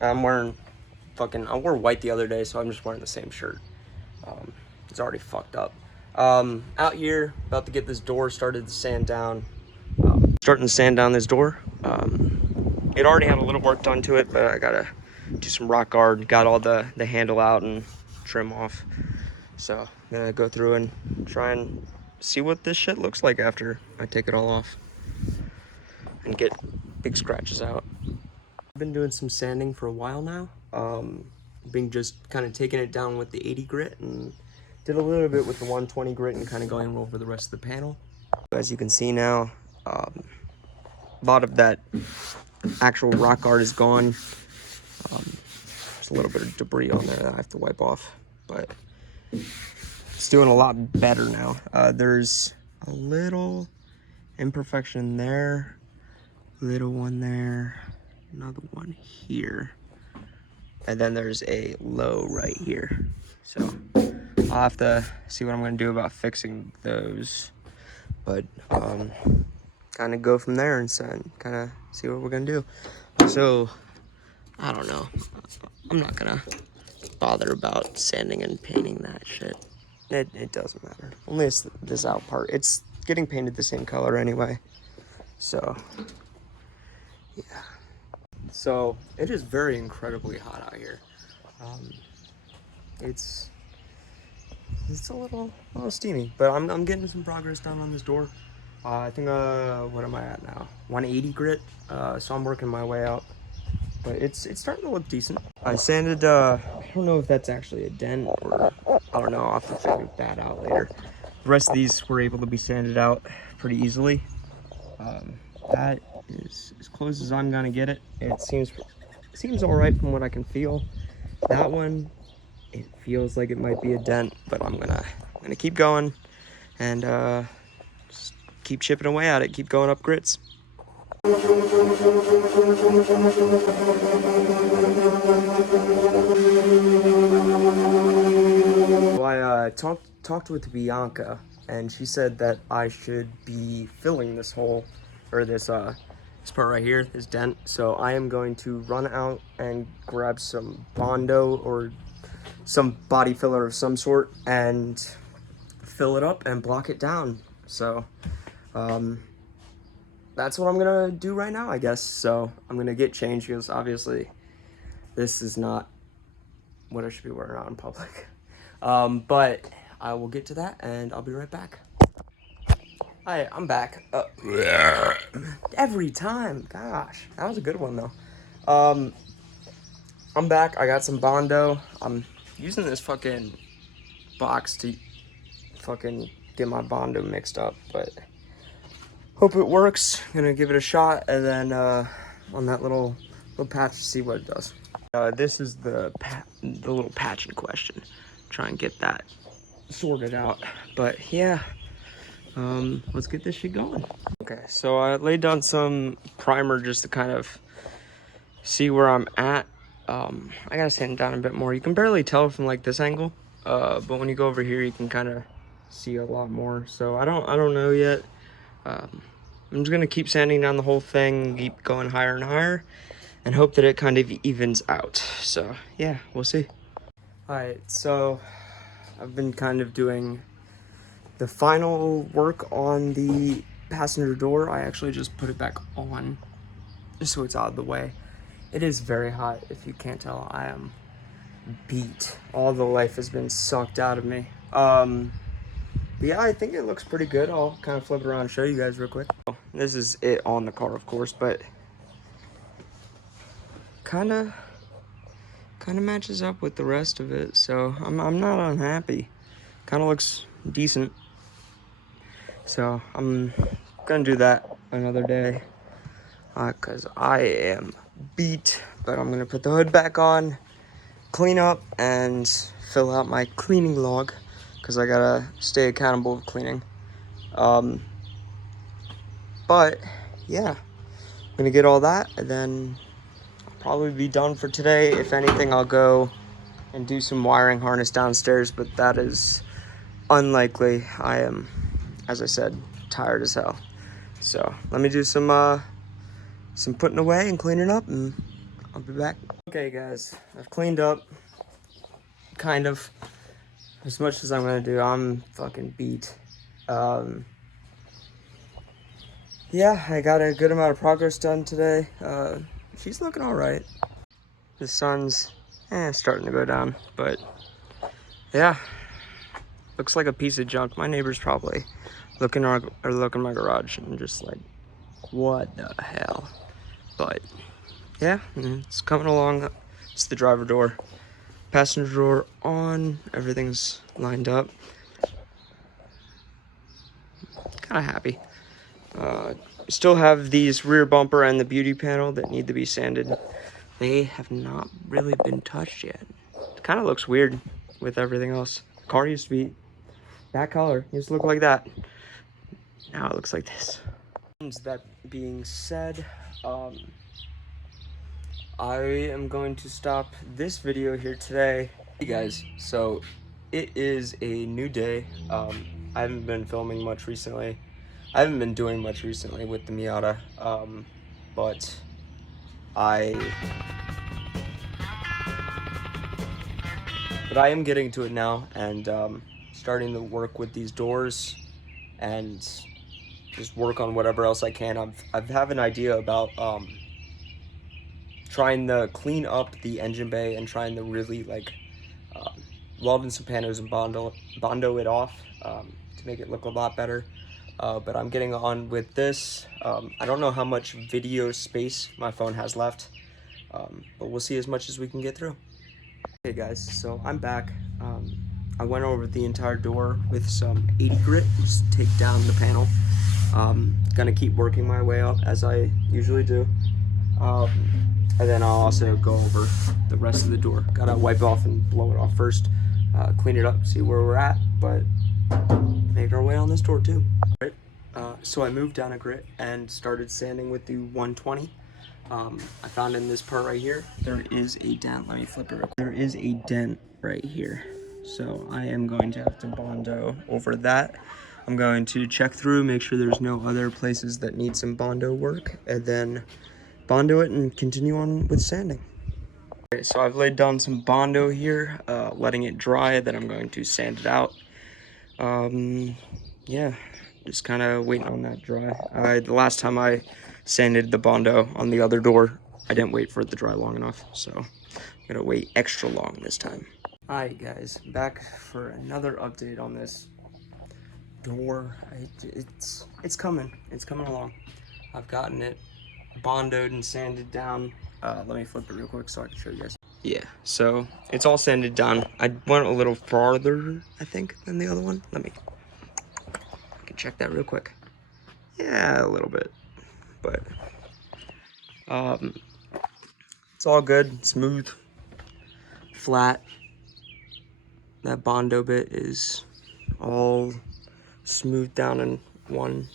I'm wearing I wore white the other day, so I'm just wearing the same shirt. It's already fucked up. Out here, about to get this door started to sand down. Starting to sand down this door. It already had a little work done to it, but I gotta do some rock guard. Got all the handle out and trim off. So I'm gonna go through and try and see what this shit looks like after I take it all off and get big scratches out. I've been doing some sanding for a while now. Been just kind of taking it down with the 80 grit and did a little bit with the 120 grit and kind of going over the rest of the panel. As you can see now, a lot of that actual rock art is gone. There's a little bit of debris on there that I have to wipe off, but it's doing a lot better now. There's a little imperfection there, little one there, another one here, and then there's a low right here. So I'll have to see what I'm gonna do about fixing those, but kind of go from there and kind of see what we're gonna do. So I don't know, I'm not gonna bother about sanding and painting that shit. It doesn't matter. Only it's this out part. It's getting painted the same color anyway. So yeah. So it is very incredibly hot out here. It's a little steamy, but I'm getting some progress done on this door. I think what am I at now? 180 grit. So I'm working my way out. But it's starting to look decent. I sanded, I don't know if that's actually a dent or, I don't know, I'll have to figure that out later. The rest of these were able to be sanded out pretty easily. That is as close as I'm gonna get it. It seems all right from what I can feel. That one, it feels like it might be a dent, but I'm gonna keep going and just keep chipping away at it, keep going up grits. Well, I talked with Bianca, and she said that I should be filling this hole, or this part right here, this dent. So I am going to run out and grab some Bondo or some body filler of some sort and fill it up and block it down. So that's what I'm gonna do right now, I guess. So I'm gonna get changed because obviously this is not what I should be wearing out in public. But I will get to that and I'll be right back. Hi, I'm back. Every time, gosh, that was a good one though. I'm back. I got some Bondo. I'm using this fucking box to fucking get my Bondo mixed up, but hope it works. Gonna give it a shot and then on that little patch, see what it does. This is the little patch in question. Try and get that sorted out. But yeah, let's get this shit going. Okay, so I laid down some primer just to kind of see where I'm at. I gotta sand it down a bit more. You can barely tell from like this angle, but when you go over here, you can kind of see a lot more. So I don't know yet. I'm just gonna keep sanding down the whole thing, keep going higher and higher, and hope that it kind of evens out. So yeah, we'll see. All right, so I've been kind of doing the final work on the passenger door. I actually just put it back on just so it's out of the way. It is very hot. If you can't tell, I am beat. All the life has been sucked out of me. But yeah, I think it looks pretty good. I'll kind of flip it around and show you guys real quick. This is it on the car, of course, but kind of matches up with the rest of it, so I'm not unhappy. Kind of looks decent. So I'm gonna do that another day because I am beat. But I'm gonna put the hood back on, clean up, and fill out my cleaning log because I gotta stay accountable with cleaning. But yeah, I'm gonna get all that and then I'll probably be done for today. If anything, I'll go and do some wiring harness downstairs, but that is unlikely. I am, as I said, tired as hell. So let me do some putting away and cleaning up, and I'll be back. Okay guys, I've cleaned up, kind of, as much as I'm gonna do. I'm fucking beat. Yeah, I got a good amount of progress done today. She's looking all right. The sun's starting to go down, but yeah, looks like a piece of junk. My neighbor's probably looking in my garage and just like, what the hell? But yeah, it's coming along. It's the driver door, passenger door on. Everything's lined up. Kind of happy. Still have these rear bumper and the beauty panel that need to be sanded. They have not really been touched yet. It kind of looks weird with everything else. The car used to be that color. It used to look like that. Now it looks like this. That being said, I am going to stop this video here today. Hey guys, so it is a new day. I haven't been filming much recently. I haven't been doing much recently with the Miata, but I am getting to it now, and starting to work with these doors and just work on whatever else I can. I have an idea about trying to clean up the engine bay and trying to really like weld in some panos and bondo it off to make it look a lot better. But I'm getting on with this. I don't know how much video space my phone has left, but we'll see as much as we can get through. Hey guys, so I'm back. I went over the entire door with some 80 grit, just take down the panel. Gonna keep working my way up as I usually do. And then I'll also go over the rest of the door. Gotta wipe off and blow it off first, clean it up, see where we're at, but make our way on this door too. Right. So I moved down a grit and started sanding with the 120. I found in this part right here, there is a dent. Let me flip it real quick. There is a dent right here. So I am going to have to bondo over that. I'm going to check through, make sure there's no other places that need some bondo work, and then bondo it and continue on with sanding. Okay, so I've laid down some bondo here, letting it dry, then I'm going to sand it out. Yeah, just kind of waiting on that dry. The last time I sanded the bondo on the other door, I didn't wait for it to dry long enough, so I'm gonna wait extra long this time. Alright guys, back for another update on this door. It's coming along. I've gotten it bondoed and sanded down. Let me flip it real quick so I can show you guys. Yeah, so it's all sanded down. I went a little farther, I think, than the other one. I can check that real quick. Yeah, a little bit, but it's all good, smooth, flat. That bondo bit is all smoothed down in one,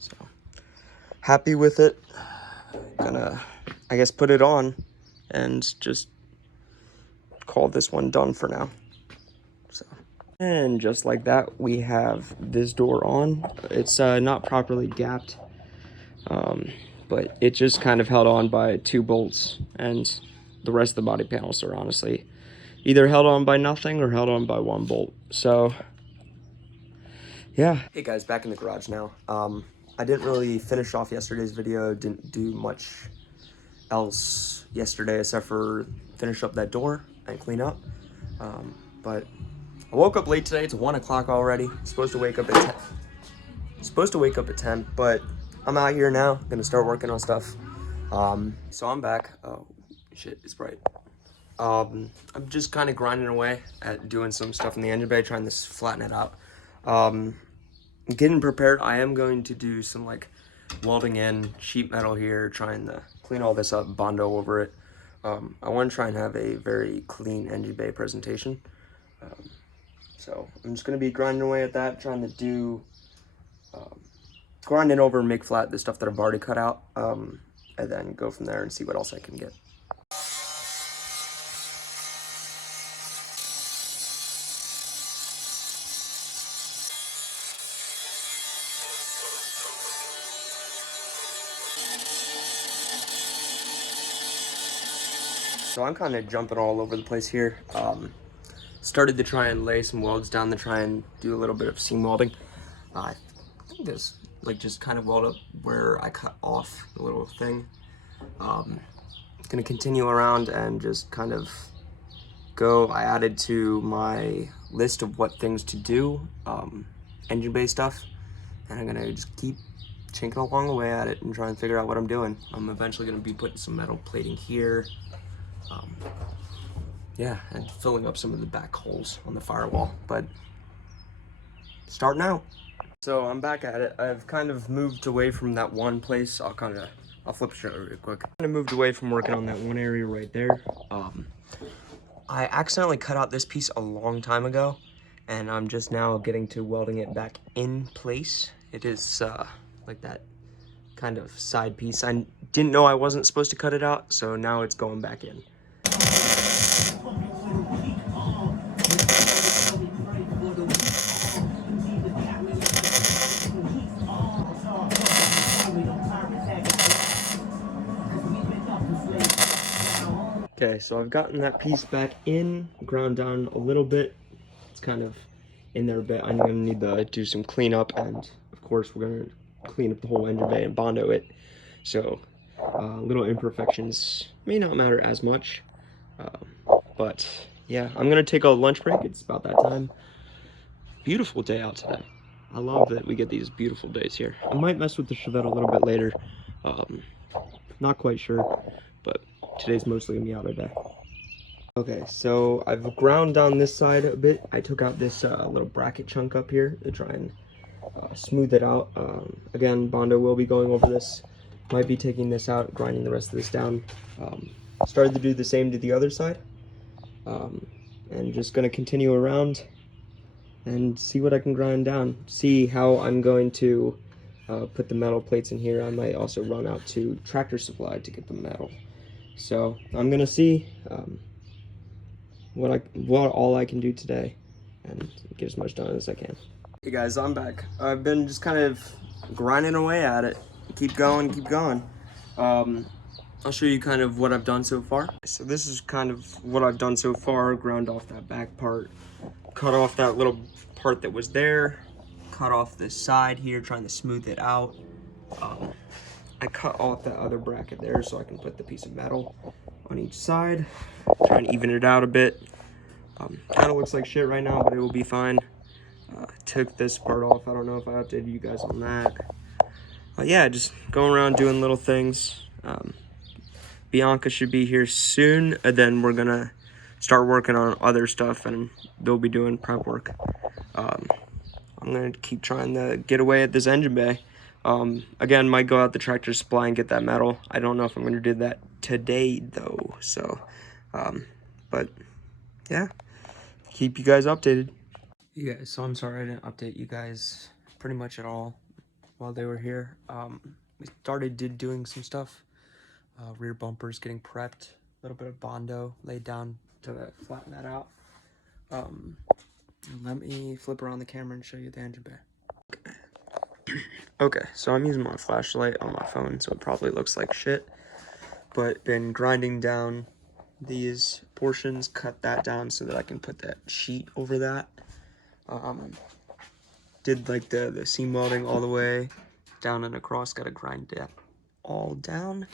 so happy with it. Gonna, I guess, put it on and just call this one done for now. So, and just like that, we have this door on. It's not properly gapped, but it just kind of held on by 2 bolts, and the rest of the body panels are honestly either held on by nothing or held on by 1 bolt. So yeah. Hey guys, back in the garage now. I didn't really finish off yesterday's video, didn't do much else yesterday except for finish up that door and clean up. But I woke up late today. It's 1 o'clock already. Supposed to wake up at 10. But I'm out here now, gonna start working on stuff. So I'm back. Oh shit, it's bright. I'm just kind of grinding away at doing some stuff in the engine bay, trying to flatten it out. Getting prepared. I am going to do some like welding in sheet metal here, trying to clean all this up, bondo over it. I want to try and have a very clean engine bay presentation. So I'm just going to be grinding away at that, trying to do, grinding over and make flat the stuff that I've already cut out, and then go from there and see what else I can get. so I'm kind of jumping all over the place here. Started to try and lay some welds down to try and do a little bit of seam welding. I think this, like, just kind of weld up where I cut off the little thing. Gonna continue around and just kind of go. I added to my list of what things to do, engine bay stuff, and I'm gonna just keep chinking along the way at it and try and figure out what I'm doing. I'm eventually gonna be putting some metal plating here. Yeah, and filling up some of the back holes on the firewall, but starting out. So I'm back at it. I've kind of moved away from that one place. I'll flip it real quick. I kind of moved away from working on that one area right there. I accidentally cut out this piece a long time ago, and I'm just now getting to welding it back in place. It is like that kind of side piece. I didn't know I wasn't supposed to cut it out, so now it's going back in. Okay, so I've gotten that piece back in, ground down a little bit. It's kind of in there a bit. I'm gonna need to do some cleanup, and of course we're gonna clean up the whole engine bay and Bondo it. So little imperfections may not matter as much, but yeah, I'm gonna take a lunch break. It's about that time. Beautiful day out today. I love that we get these beautiful days here. I might mess with the Chevette a little bit later. Not quite sure, but today's mostly a Miata day. Okay, so I've ground down this side a bit. I took out this little bracket chunk up here to try and smooth it out. Again, Bondo will be going over this. Might be taking this out, grinding the rest of this down. Started to do the same to the other side. And just gonna continue around and see what I can grind down. See how I'm going to put the metal plates in here. I might also run out to Tractor Supply to get the metal. So I'm gonna see what all I can do today and get as much done as I can. Hey guys, I'm back. I've been just kind of grinding away at it. Keep going, keep going. I'll show you kind of what I've done so far. So this is kind of what I've done so far. Ground off that back part, cut off that little part that was there, cut off this side here, trying to smooth it out. I cut off that other bracket there so I can put the piece of metal on each side, try and even it out a bit. Kind of looks like shit right now, but it will be fine. Took this part off. I don't know if I updated you guys on that. Yeah, just going around doing little things. Bianca should be here soon, and then we're gonna start working on other stuff, and they'll be doing prep work. I'm gonna keep trying to get away at this engine bay. Again, might go out the Tractor Supply and get that metal. I don't know if I'm gonna do that today though. So, but yeah, keep you guys updated. You guys, so I'm sorry I didn't update you guys pretty much at all while they were here. We started doing some stuff. Rear bumpers getting prepped, a little bit of Bondo laid down to flatten that out. Let me flip around the camera and show you the engine bay. Okay, so I'm using my flashlight on my phone, so it probably looks like shit. But been grinding down these portions, cut that down so that I can put that sheet over that. Did like the seam welding all the way down and across, gotta grind that all down.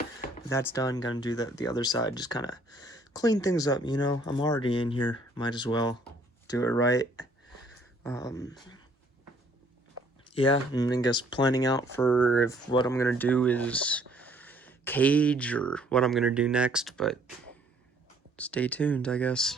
That's done, gonna do the other side, just kind of clean things up, you know. I'm already in here, might as well do it right. Yeah, and I guess planning out for if what I'm gonna do is cage or what I'm gonna do next, but stay tuned, I guess.